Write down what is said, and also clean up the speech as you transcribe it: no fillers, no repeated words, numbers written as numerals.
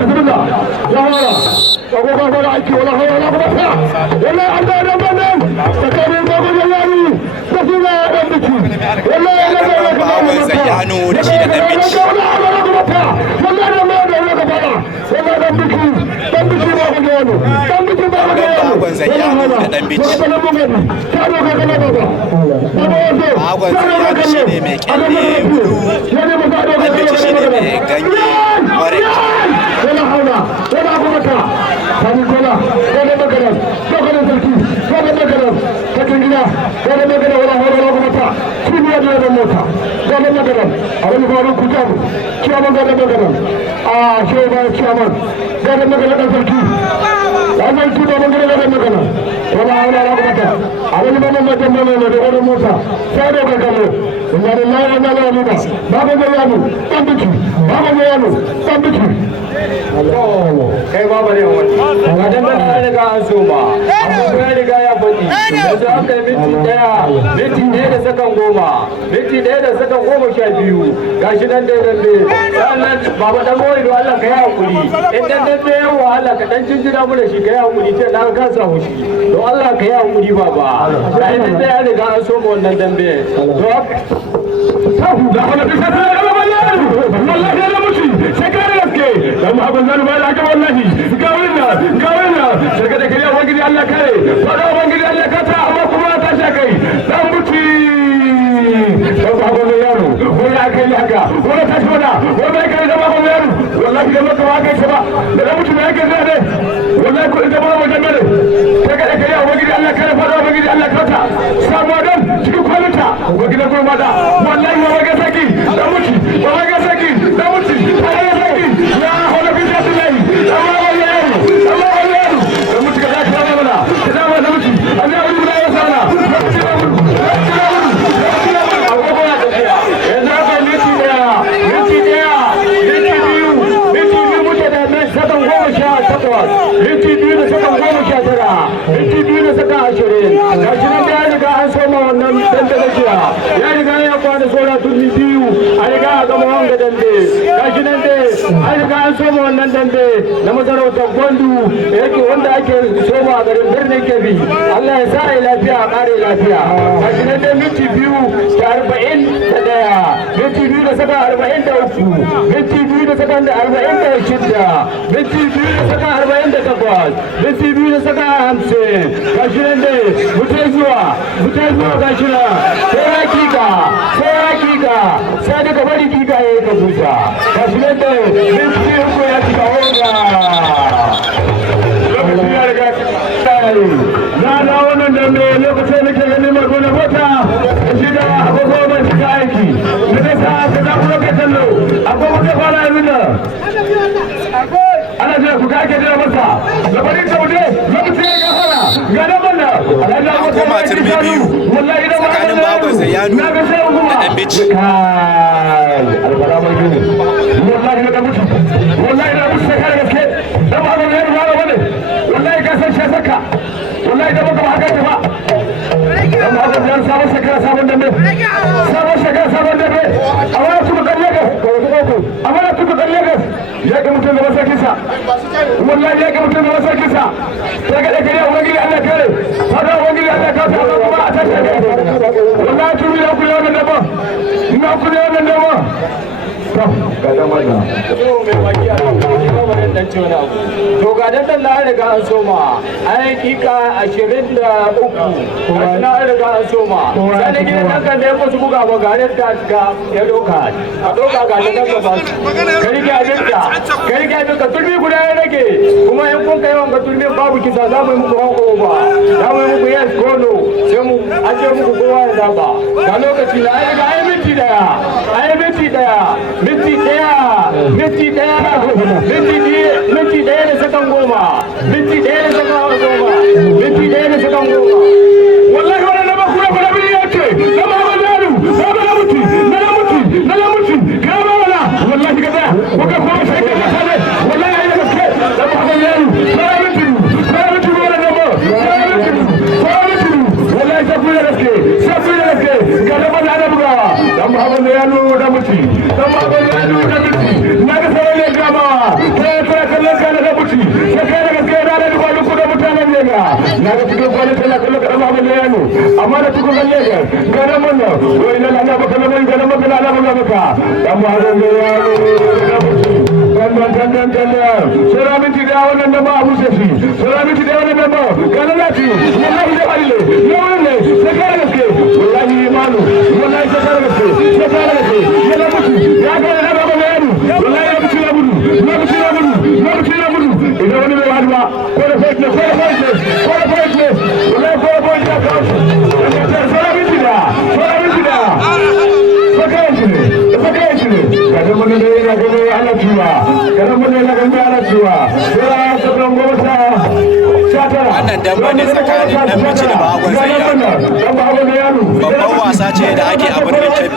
بسم الله لا ولا أبو ولا عيك ولا هو ولا بطلع ولا عندنا بنام تكلم أبو جلالي بس لا أبدي ولا bagon zayyano da shi da dambici bagon zayyano da dambici bagon zayyano shi ne mai kyalle bulu dambici shi ne mai ganye orange kai ba bare wani a dan da riga an so ba amma ya riga ya faɗi yanzu an kai minti ɗaya da sakan 10 minti 1 da sakan 12 gashi nan dai dambe sannan baba dan goyi do Allah ka yi hakuri in dan dambe yawa Allah ka dan jinjira mu da shi ka yi hakuri ce na ka samu shi to Allah ka yi hakuri baba da in dan ya riga an so mu wannan dambe to sahu da wala bisa da wallahi ya mushi sai ka gaske dan abin zan ba da haka wallahi ga wannan daga da kariya wangidi Allah kare fada wangidi Allah ka ta amma kuma ta sha kai dan muti dan abin yaro ko ya kai haka ko ta shi wada ko bai kai da abin yaro wallahi da maka wa kai ba da muti bai kai da ne wallahi ko da ba wajen ne daga da kariya wangidi Allah kare fada wangidi Allah ka ta samu dan cikin kwalita wangidi ko ma da wallahi wa ga saki da muti wa ga saki da muti لا حول ولا قوة إلا بالله الله أكبر المشي كذا كلام ولا كلام ولا مشي أنا أقول لا يسمعنا wannan dambe na masarautar gwandu yake wanda ake soma a garin birnin Kebbi Allah ya sa ai lafiya a kare lafiya gashi nan dai minti 2 da 41 minti 2 da saka 43 minti 2 da saka 46 minti 2 da saka 48 minti 2 da saka 50 gashi nan dai mutai zuwa gashi nan sai hakika sai daga bari kika yayi ka busa gashi nan dai minti uku ya cika hoga lokacin ya riga na da wannan dambe lokacin da ke ganin magana mota shi da agogo mai shiga aiki da ta sa ka da kuma ka tallo agogo da fara yanzu da ana jira ku kake jira masa labarin sauje lokacin ya fara ga da banda alhaji koma turmi biyu tsakanin bagon zayyano da dambici albara mai gini wallahi da mutu wallahi da mutu sai kare gaske da ba ga yaro ba bane wallahi ka san shi saka wallahi da baka haka ta ba dan ba ga yaro sabon shekara sabon dambe sabon dambe awara su ga Lagos awara su ga Lagos ya ga mutum da masakin sa wallahi ya ga mutum da masakin sa daga da gari wani gidi Allah kare fada wani gidi Allah ka ta kuma a tashi wallahi tumi ya kula da daba ina kula da daba to ga dan na riga an soma ai kika 23 na riga an soma sai da gidan nan kan da yamma su buga ba gare ta ga ya doka a doka ga dan ka ba kari ga jinta turmi guda ya rage kuma in kun kai wanga turmi babu kisa za mu yi muku hanko ba za mu yi muku yes ko no sai mu aje muku kowa ya zaba ga lokaci da ai minti daya minti ɗaya da sakan 10 minti ɗaya da sakan 10 wallahi wannan ba kura kura bi yace na ba daru na mutu ka ba wala wallahi ka da waka ko sai ka sale wallahi ai da gaske da ba daru sai mutu wala na ba wallahi sai ku da gaske ga da ba da bugawa dan Muhammad ya nuna da mutu na ga sai ne gaba sai kira kallon ka na buci sai kai da gaskiya da da duba duk da mutanen ne ga na ga cikin kwani sai na kallon ka da babu yano amma da cikin galle ga ga mun nan wai na na baka na mun ga na maka na maka dan ba ga yano dan sura minti da wannan da ba abu sai sura minti da wannan da ba kana lati wallahi da alle yawan ne sai kai da gaskiya wallahi imanu wallahi sai kai da gaskiya sai kai da gaskiya ya da mutu ya ga da babu yano wallahi ya mutu na gudu idan wani mai halwa ko da fake ne wallahi ko da fake ya kawo sura minti da sakai shi ne kada mun ne ya ga ana tuwa kada mun ne ga ana tuwa sura ta don gota wannan dambe ne tsakanin dan mace da bagon zayyano babban wasa ce da ake a birnin Kebbi